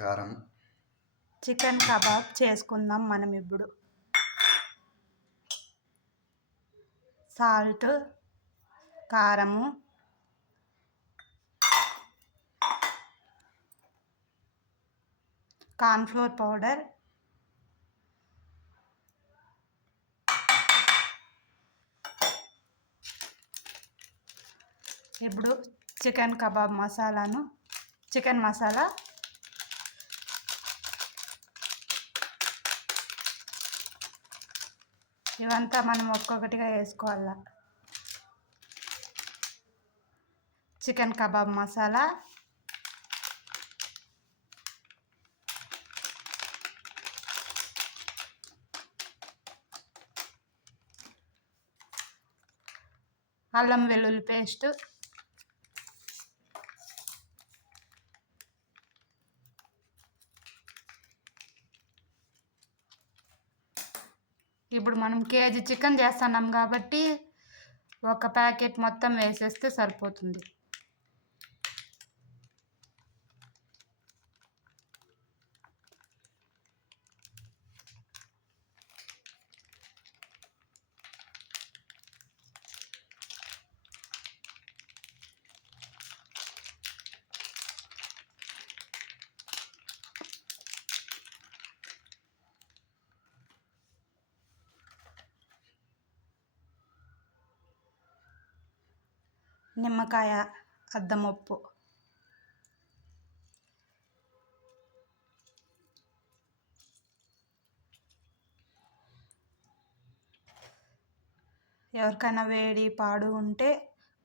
కారం. Chicken kebab చేసుకుందాం మనం ఇప్పుడు. సాల్ట్, కారము, కార్న్ఫ్లోర్ పౌడర్, ఇప్పుడు చికెన్ కబాబ్ మసాలాను, చికెన్ మసాలా, ఇవంతా మనం ఒక్కొక్కటిగా వేసుకోవాలా. చికెన్ కబాబ్ మసాలా, అల్లం వెల్లుల్లి పేస్ట్, ఇప్పుడు మనం కేజీ చికెన్ చేస్తున్నాం కాబట్టి ఒక ప్యాకెట్ మొత్తం వేసేస్తే సరిపోతుంది. నిమ్మకాయ అద్దం ఉప్పు, ఎవరికైనా వేడి పాడు ఉంటే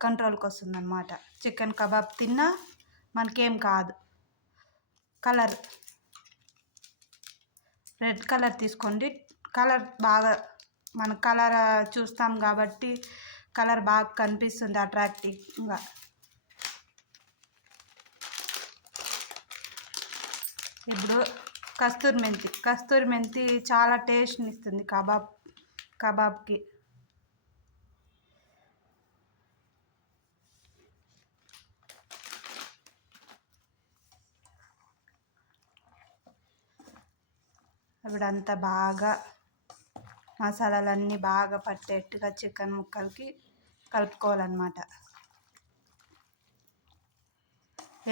కంట్రోల్కి వస్తుంది అన్నమాట. చికెన్ కబాబ్ తిన్నా మనకేం కాదు. కలర్ రెడ్ కలర్ తీసుకోండి. కలర్ బాగా మన కలర్ చూస్తాం కాబట్టి కలర్ బాగా కనిపిస్తుంది అట్రాక్టివ్గా. ఇప్పుడు కస్తూరి మెంతి చాలా టేస్ట్ని ఇస్తుంది కబాబ్కి. ఇప్పుడంతా బాగా మసాలాలన్నీ బాగా పట్టేట్టుగా చికెన్ ముక్కలకి కలుపుకోవాలన్నమాట.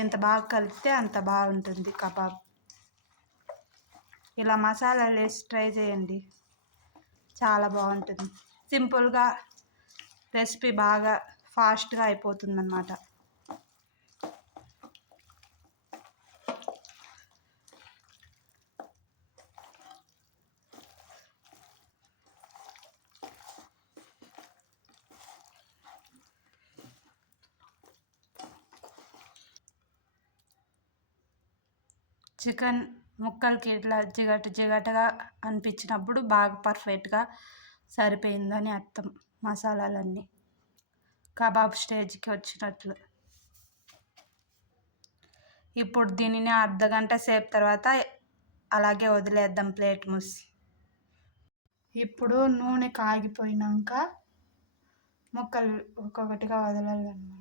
ఎంత బాగా కలిపితే అంత బాగుంటుంది కబాబ్. ఇలా మసాలాలు వేసి ట్రై చేయండి, చాలా బాగుంటుంది. సింపుల్గా రెసిపీ బాగా ఫాస్ట్గా అయిపోతుంది అన్నమాట. చికెన్ ముక్కలకి ఇట్లా జిగటగా అనిపించినప్పుడు బాగా పర్ఫెక్ట్గా సరిపోయిందని అర్థం. మసాలాలన్నీ కబాబ్ స్టేజ్కి వచ్చినట్లు. ఇప్పుడు దీనిని అర్ధగంట సేపు తర్వాత అలాగే వదిలేద్దాం ప్లేట్ మూసి. ఇప్పుడు నూనె కాగిపోయినాక ముక్కలు ఒక్కొక్కటిగా వదలాలన్నమాట.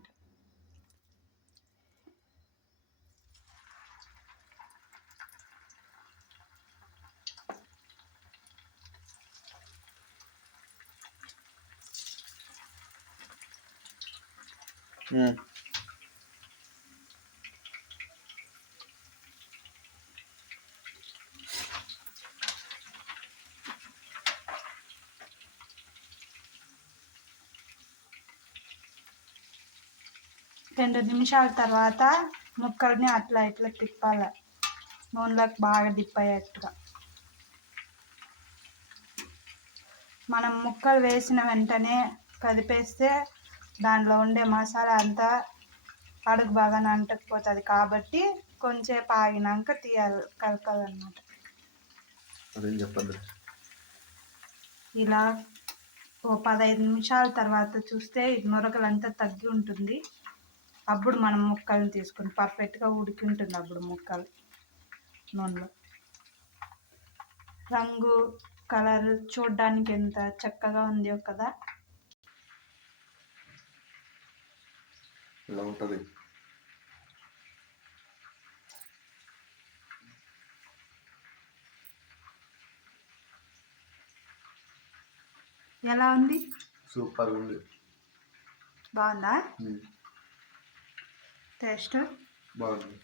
రెండు నిమిషాల తర్వాత ముక్కల్ని అట్లా ఇట్లా తిప్పాలి, నూనెలోకి బాగా డిప్ అయ్యేట్టుగా. మనం ముక్కలు వేసిన వెంటనే కదిపేస్తే దాంట్లో ఉండే మసాలా అంతా అడుగు బాగా అంటకపోతుంది కాబట్టి కొంచెంసేపు ఆగినాక కలపాలన్నమాట. ఇలా ఓ 15 నిమిషాల తర్వాత చూస్తే నొరగలంతా తగ్గి ఉంటుంది. అప్పుడు మనం ముక్కల్ని తీసుకుని పర్ఫెక్ట్గా ఉడికి ఉంటుంది. అప్పుడు ముక్కలు నూనెలో రంగు కలర్ చూడడానికి ఎంత చక్కగా ఉందో కదా. ఇలా ఉంటుంది. ఎలా ఉంది? సూపర్ ఉంది. బాగుందా టేస్ట్? బాగుంది.